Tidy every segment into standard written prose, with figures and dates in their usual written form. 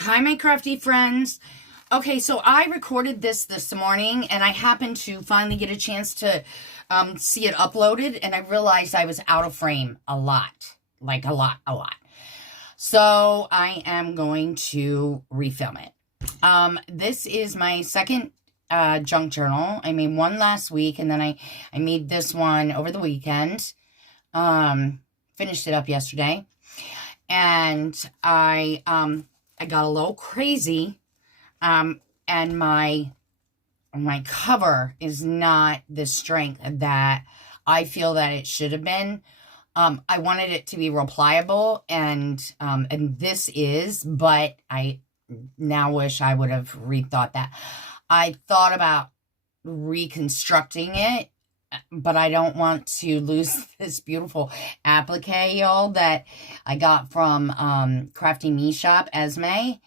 Hi, my crafty friends. Okay, so I recorded this morning, and I happened to finally get a chance to see it uploaded, and I realized I was out of frame a lot. Like a lot. So I am going to refilm it. This is my second junk journal. I made one last week, and then I made this one over the weekend. Finished it up yesterday. And I got a little crazy, and my cover is not the strength that I feel that it should have been. I wanted it to be real pliable, and this is, but I now wish I would have rethought that. I thought about reconstructing it, but I don't want to lose this beautiful applique, y'all, that I got from Crafty Me Shop, Esme.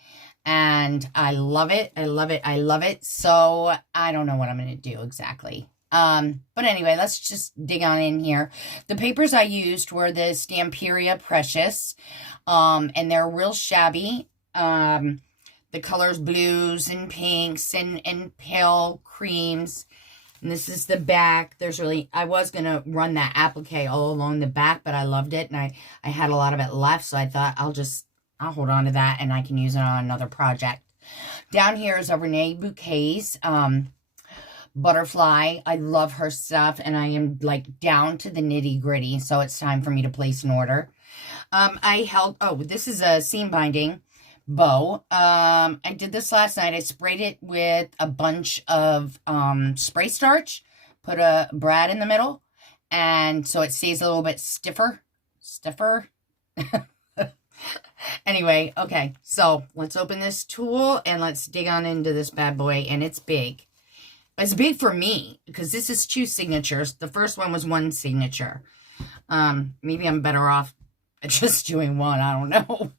And I love it. I love it. I love it. So I don't know what I'm going to do exactly. But anyway, let's just dig on in here. The papers I used were the Stamperia Precious. And they're real shabby. The colors blues and pinks and pale creams. And this is the back. I was going to run that applique all along the back, but I loved it. And I had a lot of it left. So I thought I'll hold on to that and I can use it on another project. Down here is a Renee Bouquet's butterfly. I love her stuff. And I am like down to the nitty gritty. So it's time for me to place an order. This is a seam binding bow. I did this last night. I sprayed it with a bunch of spray starch, put a brad in the middle, and so it stays a little bit stiffer. Anyway, okay, so let's open this tool and let's dig on into this bad boy. And it's big. It's big for me because this is 2 signatures. The first one was 1 signature. Maybe I'm better off just doing 1. I don't know.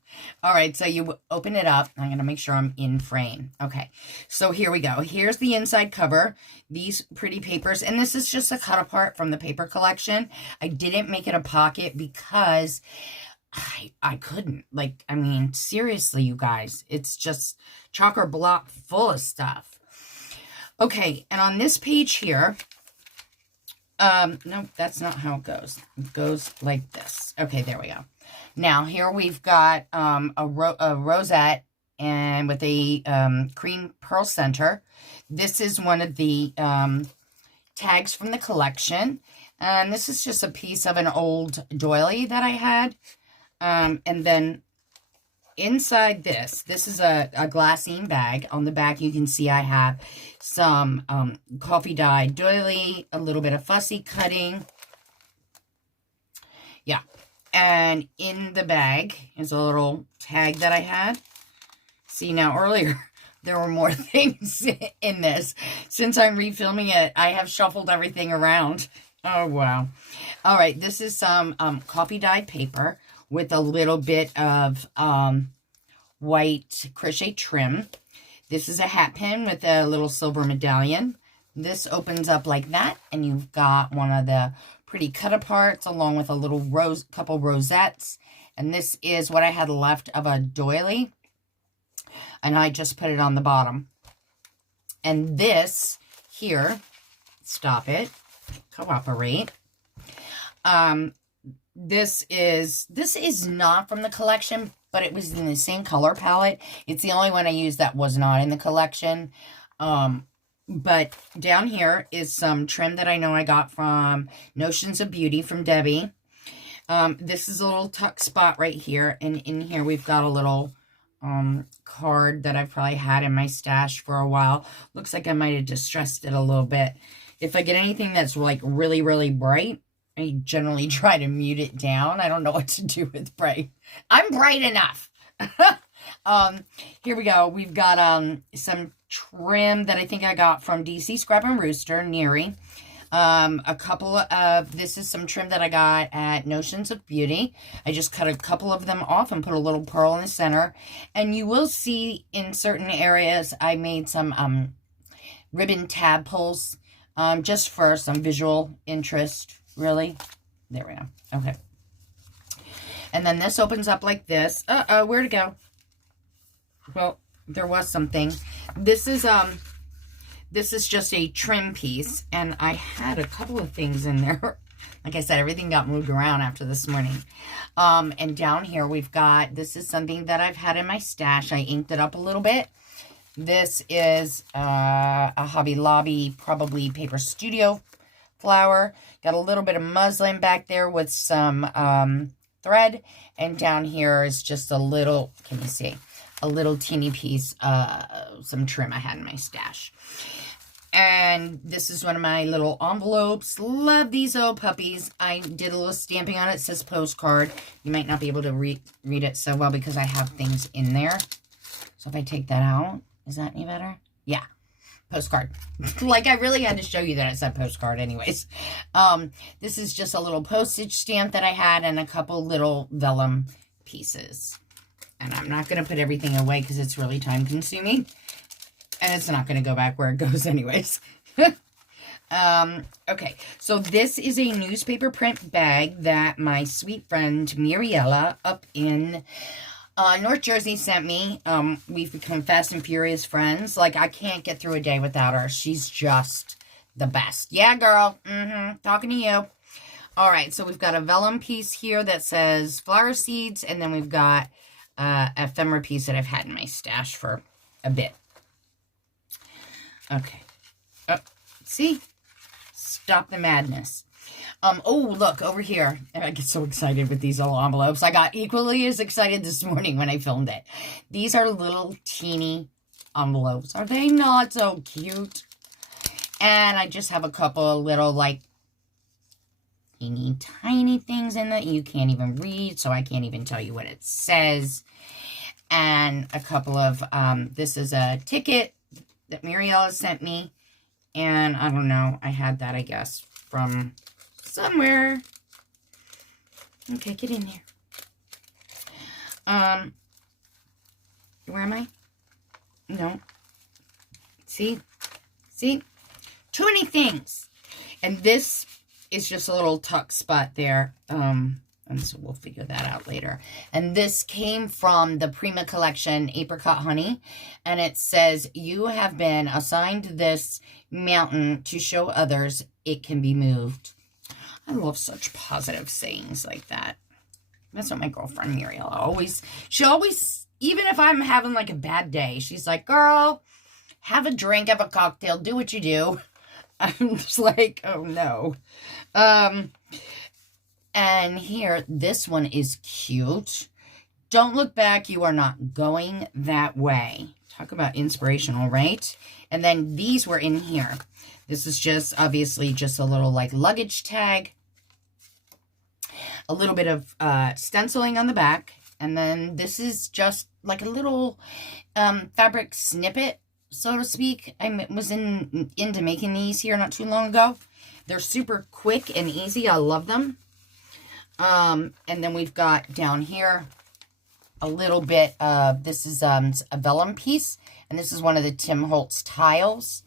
All right, so you open it up. I'm going to make sure I'm in frame. Okay, so here we go. Here's the inside cover. These pretty papers. And this is just a cut apart from the paper collection. I didn't make it a pocket because I couldn't. Like, I mean, seriously, you guys. It's just chocker block full of stuff. Okay, and on this page here... no, that's not how it goes. It goes like this. Okay, there we go. Now, here we've got a rosette and with a cream pearl center. This is one of the tags from the collection. And this is just a piece of an old doily that I had. And then inside this is a glassine bag. On the back, you can see I have some coffee dye doily, a little bit of fussy cutting. Yeah. And in the bag is a little tag that I had. See, now earlier, there were more things in this. Since I'm refilming it, I have shuffled everything around. Oh, wow. All right, this is some coffee dyed paper with a little bit of white crochet trim. This is a hat pin with a little silver medallion. This opens up like that, and you've got one of the pretty cut aparts along with a little couple rosettes. And this is what I had left of a doily, and I just put it on the bottom. And this here, stop it, cooperate. This is not from the collection, but it was in the same color palette. It's the only one I used that was not in the collection. But down here is some trim that I know I got from Notions of Beauty from Debbie. This is a little tuck spot right here. And in here we've got a little card that I've probably had in my stash for a while. Looks like I might have distressed it a little bit. If I get anything that's like really, really bright, I generally try to mute it down. I don't know what to do with bright. I'm bright enough. Here we go. We've got some trim that I think I got from DC Scrap and Rooster, Neary. This is some trim that I got at Notions of Beauty. I just cut a couple of them off and put a little pearl in the center. And you will see in certain areas I made some ribbon tab pulls just for some visual interest, really. There we go. Okay. And then this opens up like this. Where'd it go? well, there was something. This is just a trim piece, and I had a couple of things in there. Like I said, everything got moved around after this morning. And down here we've got, this is something that I've had in my stash. I inked it up a little bit. This is a Hobby Lobby, probably Paper Studio flower. Got a little bit of muslin back there with some thread. And down here is just a little, can you see? A little teeny piece, some trim I had in my stash. And this is one of my little envelopes. Love these old puppies. I did a little stamping on it. It says postcard. You might not be able to read it so well because I have things in there. So if I take that out, is that any better? Yeah. Postcard. Like, I really had to show you that it said postcard anyways. This is just a little postage stamp that I had and a couple little vellum pieces. And I'm not going to put everything away because it's really time consuming. And it's not going to go back where it goes anyways. Okay, so this is a newspaper print bag that my sweet friend Miriella up in North Jersey sent me. We've become fast and furious friends. Like, I can't get through a day without her. She's just the best. Yeah, girl. Talking to you. All right, so we've got a vellum piece here that says flower seeds, and then we've got ephemera piece that I've had in my stash for a bit. Okay. Oh, see? Stop the madness. Oh, look, over here. I get so excited with these little envelopes. I got equally as excited this morning when I filmed it. These are little teeny envelopes. Are they not so cute? And I just have a couple of little, like, teeny tiny things in that you can't even read, so I can't even tell you what it says. And a couple of, this is a ticket that Muriella sent me. And I don't know, I had that, I guess, from somewhere. Okay, get in here. Where am I? No. See? See? Too many things. And this is just a little tuck spot there. And so we'll figure that out later. And this came from the Prima Collection Apricot Honey. And it says, you have been assigned this mountain to show others it can be moved. I love such positive sayings like that. That's what my girlfriend Muriel she always, even if I'm having like a bad day, she's like, girl, have a drink, have a cocktail, do what you do. I'm just like, oh no. And here, this one is cute. Don't look back, you are not going that way. Talk about inspirational, right? And then these were in here. This is just, obviously, just a little, like, luggage tag. A little bit of stenciling on the back. And then this is just, like, a little fabric snippet, so to speak. I was into making these here not too long ago. They're super quick and easy. I love them. And then we've got down here a little bit of, this is a vellum piece. And this is one of the Tim Holtz tiles.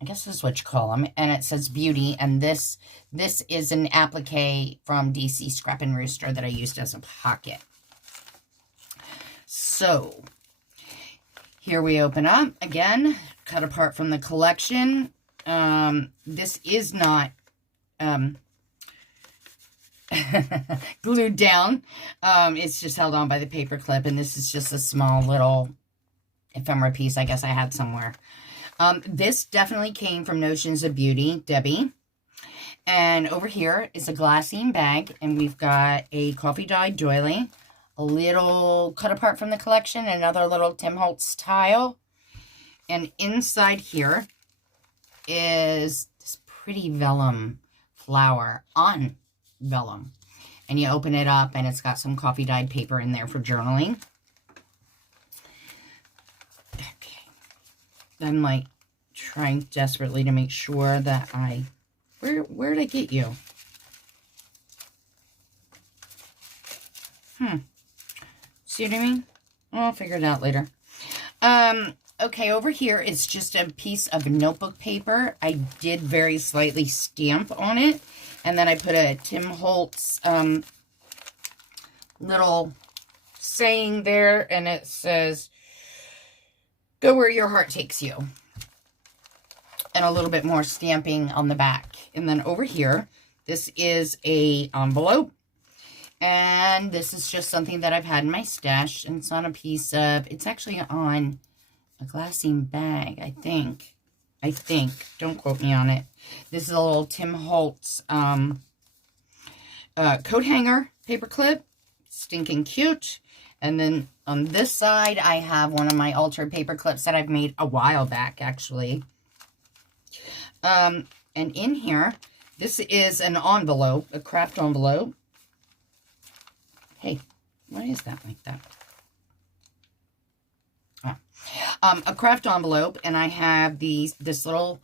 I guess this is what you call them. And it says Beauty. And this is an applique from DC Scrap and Rooster that I used as a pocket. So, here we open up. Again, cut apart from the collection. This is not glued down. It's just held on by the paper clip. And this is just a small little ephemera piece I guess I had somewhere. This definitely came from Notions of Beauty, Debbie. And over here is a glassine bag. And we've got a coffee dyed doily. A little cut apart from the collection. Another little Tim Holtz tile. And inside here is this pretty vellum flower on vellum. And you open it up and it's got some coffee dyed paper in there for journaling. Okay. I'm like trying desperately to make sure that where did I get you? See what I mean? I'll figure it out later. Okay, over here it's just a piece of notebook paper. I did very slightly stamp on it. And then I put a Tim Holtz little saying there. And it says, Go where your heart takes you. And a little bit more stamping on the back. And then over here, this is a envelope. And this is just something that I've had in my stash. And it's on a piece of, it's actually on a glassine bag, I think. Don't quote me on it. This is a little Tim Holtz coat hanger paper clip. Stinking cute. And then on this side, I have one of my altered paper clips that I've made a while back, actually. And in here, this is an envelope, a craft envelope. Hey, why is that like that? A craft envelope, and I have this little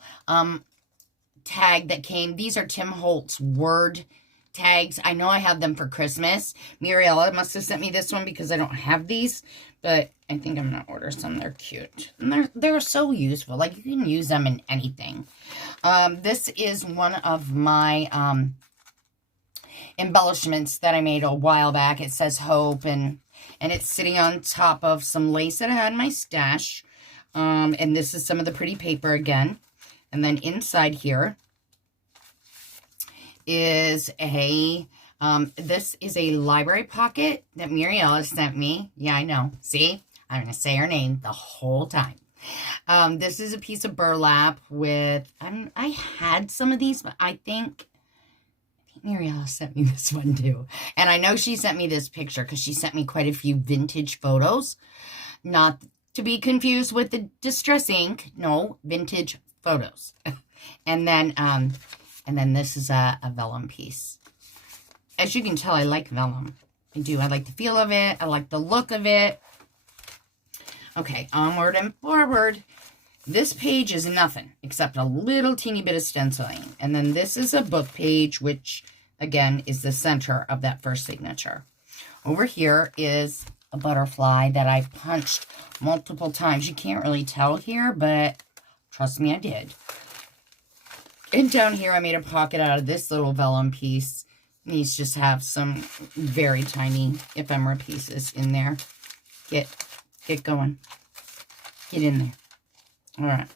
tag that came. These are Tim Holtz word tags. I know I have them for Christmas. Muriella must have sent me this one because I don't have these, but I think I'm gonna order some. They're cute, and they're so useful. Like, you can use them in anything. This is one of my embellishments that I made a while back. It says Hope, and it's sitting on top of some lace that I had in my stash. And this is some of the pretty paper again. And then inside here is this is a library pocket that Muriella sent me. Yeah, I know. See? I'm going to say her name the whole time. This is a piece of burlap with, I had some of these, but I think Muriella sent me this one too. And I know she sent me this picture because she sent me quite a few vintage photos. Not to be confused with the Distress ink. No, vintage photos. And then this is a vellum piece. As you can tell, I like vellum. I do. I like the feel of it. I like the look of it. Okay, onward and forward. This page is nothing except a little teeny bit of stenciling. And then this is a book page, which, again, is the center of that first signature. Over here is a butterfly that I punched multiple times. You can't really tell here, but trust me, I did. And down here, I made a pocket out of this little vellum piece. These just have some very tiny ephemera pieces in there. Get going. Get in there. All right.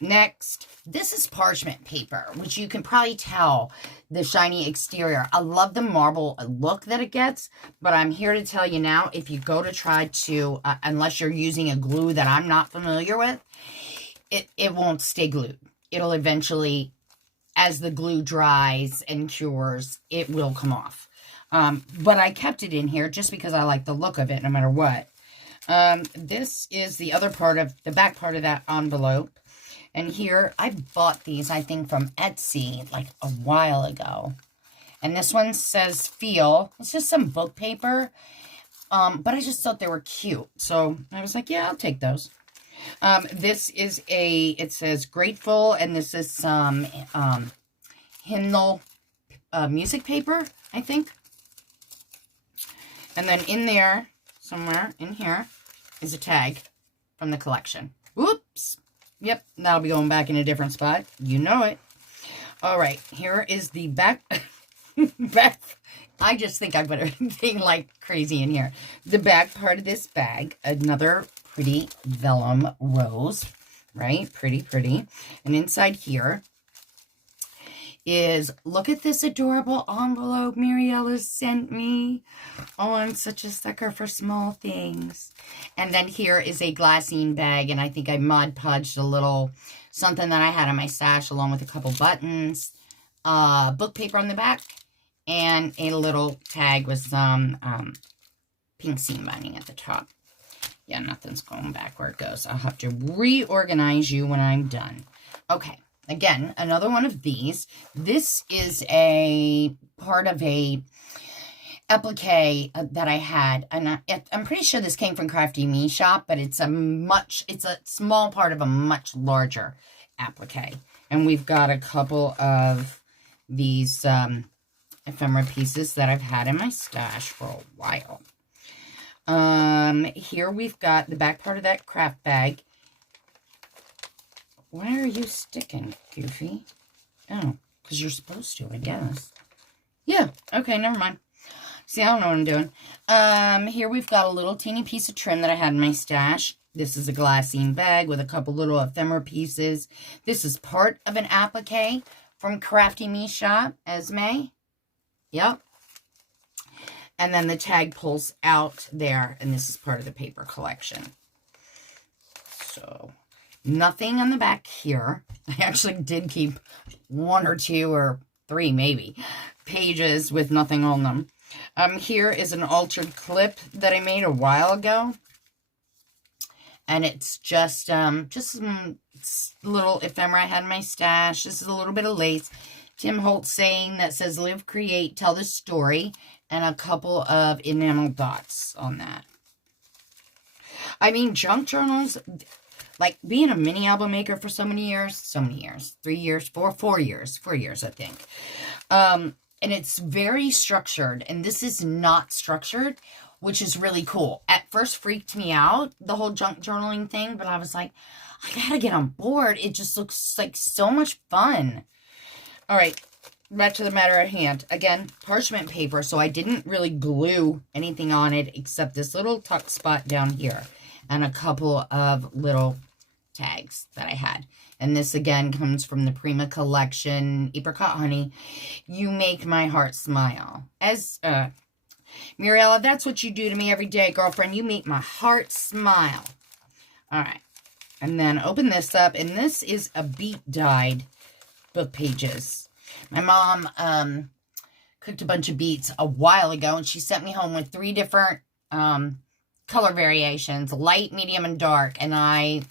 Next, this is parchment paper, which you can probably tell the shiny exterior. I love the marble look that it gets, but I'm here to tell you now, if you go to try to, unless you're using a glue that I'm not familiar with, it won't stay glued. It'll eventually, as the glue dries and cures, it will come off. But I kept it in here just because I like the look of it no matter what. This is the other part of, the back part of that envelope. And here, I bought these, I think, from Etsy, like, a while ago. And this one says Feel. It's just some book paper. But I just thought they were cute. So, I was like, yeah, I'll take those. This is it says Grateful, and this is some hymnal music paper, I think. And then in there, somewhere in here, is a tag from the collection. Whoops! Yep, that'll be going back in a different spot. You know it. All right, here is the back. I just think I put everything like crazy in here. The back part of this bag, another pretty vellum rose, right? Pretty, pretty. And inside here is, look at this adorable envelope Muriella sent me. Oh, I'm such a sucker for small things. And then here is a glassine bag, and I think I Mod Podged a little something that I had in my stash along with a couple buttons, book paper on the back, and a little tag with some pink seam binding at the top. Yeah, nothing's going back where it goes. I'll have to reorganize you when I'm done. Okay. Again, another one of these. This is a part of a applique that I had. And I'm pretty sure this came from Crafty Me Shop, but it's a small part of a much larger applique. And we've got a couple of these ephemera pieces that I've had in my stash for a while. Here we've got the back part of that craft bag. Why are you sticking, Goofy? Oh, because you're supposed to, I guess. Yeah, okay, never mind. See, I don't know what I'm doing. Here we've got a little teeny piece of trim that I had in my stash. This is a glassine bag with a couple little ephemera pieces. This is part of an applique from Crafty Me Shop, Esme. Yep. And then the tag pulls out there, and this is part of the paper collection. So, nothing on the back here. I actually did keep 1 or 2 or 3 maybe pages with nothing on them. Here is an altered clip that I made a while ago. And it's just some little ephemera I had in my stash. This is a little bit of lace. Tim Holtz saying that says, live, create, tell the story. And a couple of enamel dots on that. I mean, junk journals, like being a mini album maker for so many years, 3 years, 4 years, I think. And it's very structured, and this is not structured, which is really cool. At first freaked me out, the whole junk journaling thing, but I was like, I gotta get on board. It just looks like so much fun. All right, back to the matter at hand. Again, parchment paper, so I didn't really glue anything on it except this little tuck spot down here and a couple of little tags that I had. And this, again, comes from the Prima collection, Apricot Honey. You make my heart smile. As, Muriella, that's what you do to me every day, girlfriend. You make my heart smile. All right. And then open this up, and this is a beet dyed book pages. My mom cooked a bunch of beets a while ago, and she sent me home with 3 different color variations, light, medium, and dark. And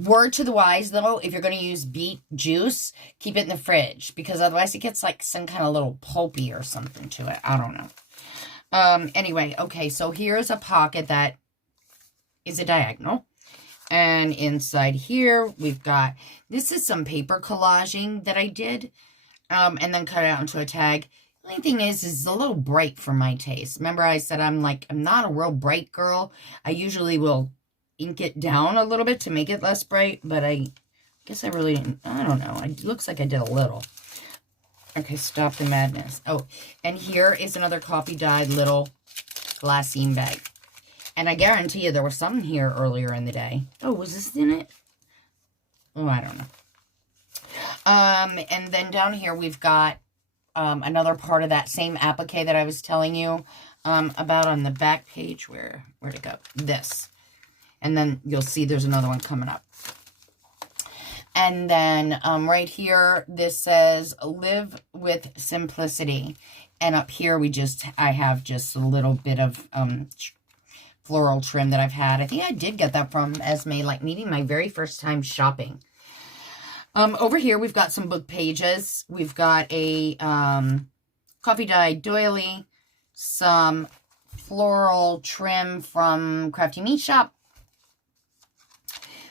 word to the wise, though, if you're going to use beet juice, keep it in the fridge, because otherwise it gets like some kind of little pulpy or something to it. I don't know. Anyway, okay, so here's a pocket that is a diagonal. And inside here, we've got, this is some paper collaging that I did, and then cut it out into a tag. The only thing is it's a little bright for my taste. Remember I said I'm not a real bright girl. I usually will ink it down a little bit to make it less bright, but I guess I really didn't, I don't know. It looks like I did a little. Okay, stop the madness. Oh, and here is another coffee dyed little glassine bag. And I guarantee you there was some here earlier in the day. Oh, was this in it? Oh, I don't know. And then down here we've got another part of that same applique that I was telling you about on the back page. Where'd it go? This. And then you'll see there's another one coming up. And then right here, this says, live with simplicity. And up here, I have just a little bit of floral trim that I've had. I think I did get that from Esme, like meeting my very first time shopping. Over here, we've got some book pages. We've got a coffee dyed doily, some floral trim from Crafty Me Shop.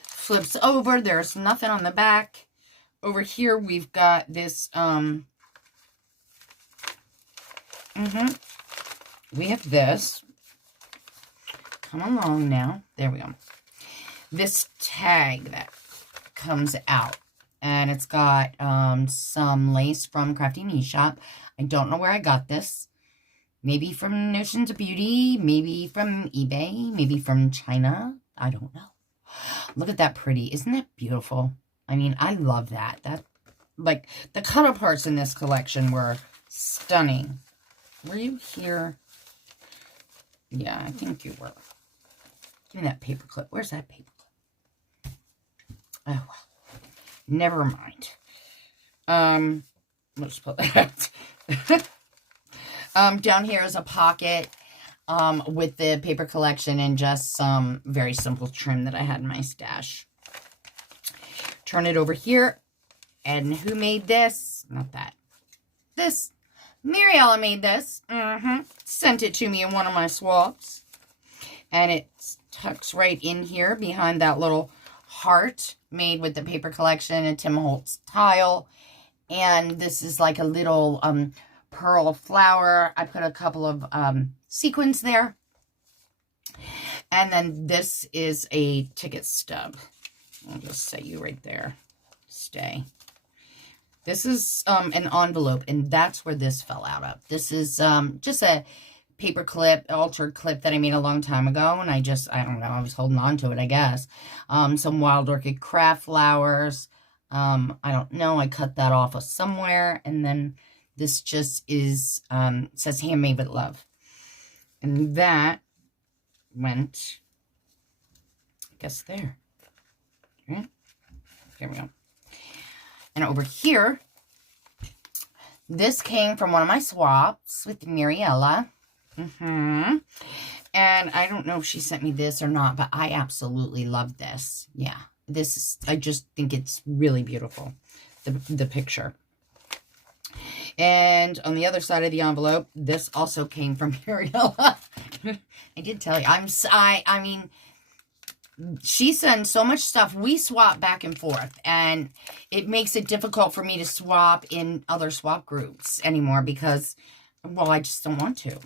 Flips over, there's nothing on the back. Over here, we've got this, we have this. Come along now. There we go. This tag that comes out. And it's got some lace from Crafty Me Shop. I don't know where I got this. Maybe from Notions of Beauty. Maybe from eBay. Maybe from China. I don't know. Look at that pretty. Isn't that beautiful? I mean, I love that. Like, the color parts in this collection were stunning. Were you here? Yeah, I think you were. Give me that paper clip. Where's that paper clip? Oh, well. Never mind. Let's put that. Down here is a pocket with the paper collection and just some very simple trim that I had in my stash. Turn it over here. And who made this? Not that. This. Muriella made this. Sent it to me in one of my swaps. And it tucks right in here behind that little heart made with the paper collection and Tim Holtz tile. And this is like a little pearl flower. I put a couple of sequins there. And then this is a ticket stub. I'll just say you right there. Stay. This is an envelope, and that's where this fell out of. This is just a paper clip, altered clip that I made a long time ago. And I don't know, I was holding on to it, I guess. Some Wild Orchid craft flowers. I don't know, I cut that off of somewhere. And then this just is, says handmade with love. And that went, I guess, there. Right? There we go. And over here, this came from one of my swaps with Mariella. And I don't know if she sent me this or not, but I absolutely love this. Yeah, this is, I just think it's really beautiful, the picture. And on the other side of the envelope, this also came from Mariella. I did tell you, I mean, she sends so much stuff. We swap back and forth, and it makes it difficult for me to swap in other swap groups anymore because, well, I just don't want to.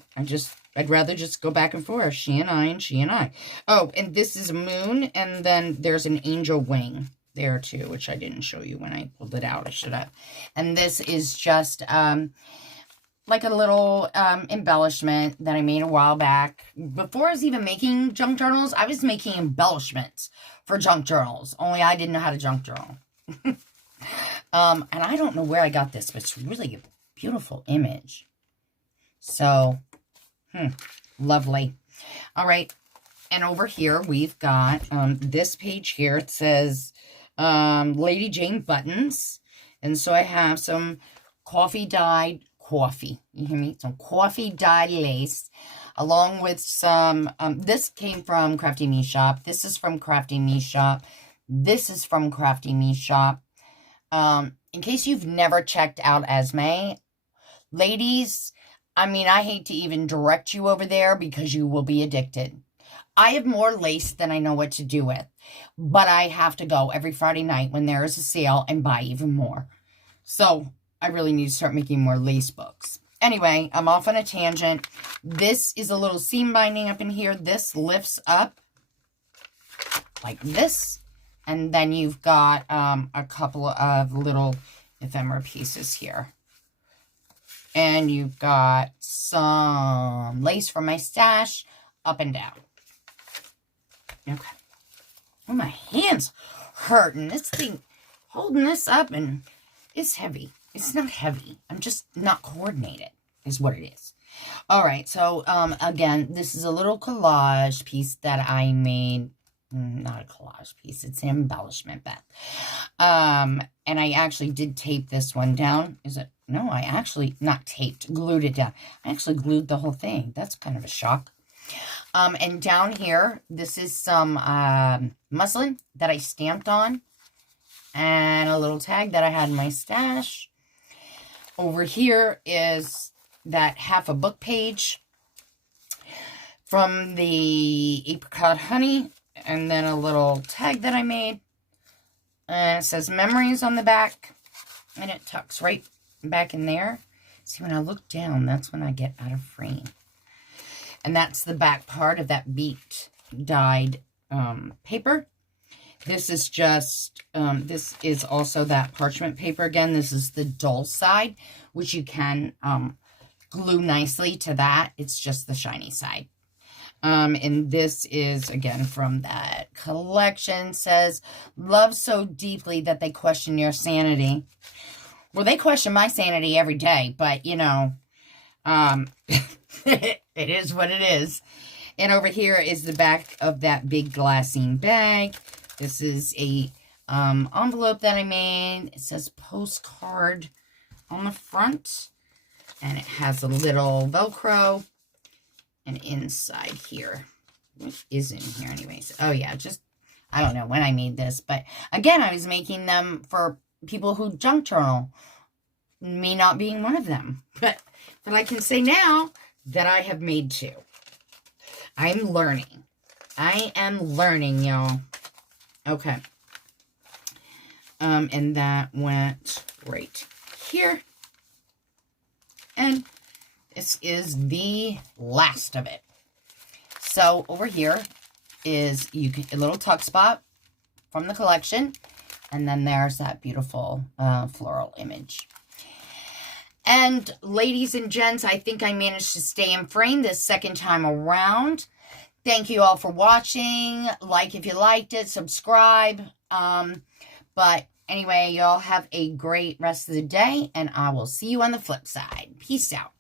I'd rather just go back and forth. She and I and she and I. Oh, and this is a moon, and then there's an angel wing there too, which I didn't show you when I pulled it out. I should have. And this is just like a little embellishment that I made a while back. Before I was even making junk journals, I was making embellishments for junk journals. Only I didn't know how to junk journal. And I don't know where I got this, but it's really a beautiful image. So, lovely. All right. And over here, we've got this page here. It says Lady Jane buttons. And so I have some coffee-dyed you hear me? Some coffee-dyed lace, along with some, this came from Crafty Me Shop. This is from Crafty Me Shop. This is from Crafty Me Shop. In case you've never checked out Esme, ladies, I mean, I hate to even direct you over there because you will be addicted. I have more lace than I know what to do with, but I have to go every Friday night when there is a sale and buy even more. So I really need to start making more lace books. Anyway, I'm off on a tangent. This is a little seam binding up in here. This lifts up like this. And then you've got a couple of little ephemera pieces here. And you've got some lace from my stash up and down. Okay. Oh, my hand's hurting. This thing, holding this up, and it's heavy. It's not heavy. I'm just not coordinated, is what it is. All right. So, again, this is a little collage piece that I made. Not a collage piece. It's an embellishment, Beth. And I actually did tape this one down. Is it? No, I actually, not taped, glued it down. I actually glued the whole thing. That's kind of a shock. And down here, this is some muslin that I stamped on. And a little tag that I had in my stash. Over here is that half a book page from the Apricot Honey. And then a little tag that I made. And it says memories on the back. And it tucks right back in there. See, when I look down, that's when I get out of frame. And that's the back part of that beaked dyed paper. This is just, this is also that parchment paper again. This is the dull side, which you can glue nicely to that. It's just the shiny side. And this is, again, from that collection. Says, love so deeply that they question your sanity. Well, they question my sanity every day, but, you know, it is what it is. And over here is the back of that big glassine bag. This is a envelope that I made. It says postcard on the front. And it has a little Velcro. And inside here, what is in here anyways? Oh yeah, just, I don't know when I made this. But again, I was making them for people who junk journal. Me not being one of them. But I can say now that I have made two. I'm learning. I am learning, y'all. Okay. And that went right here. And this is the last of it. So over here is a little tuck spot from the collection. And then there's that beautiful floral image. And ladies and gents, I think I managed to stay in frame this second time around. Thank you all for watching. Like if you liked it, subscribe. But anyway, y'all have a great rest of the day, and I will see you on the flip side. Peace out.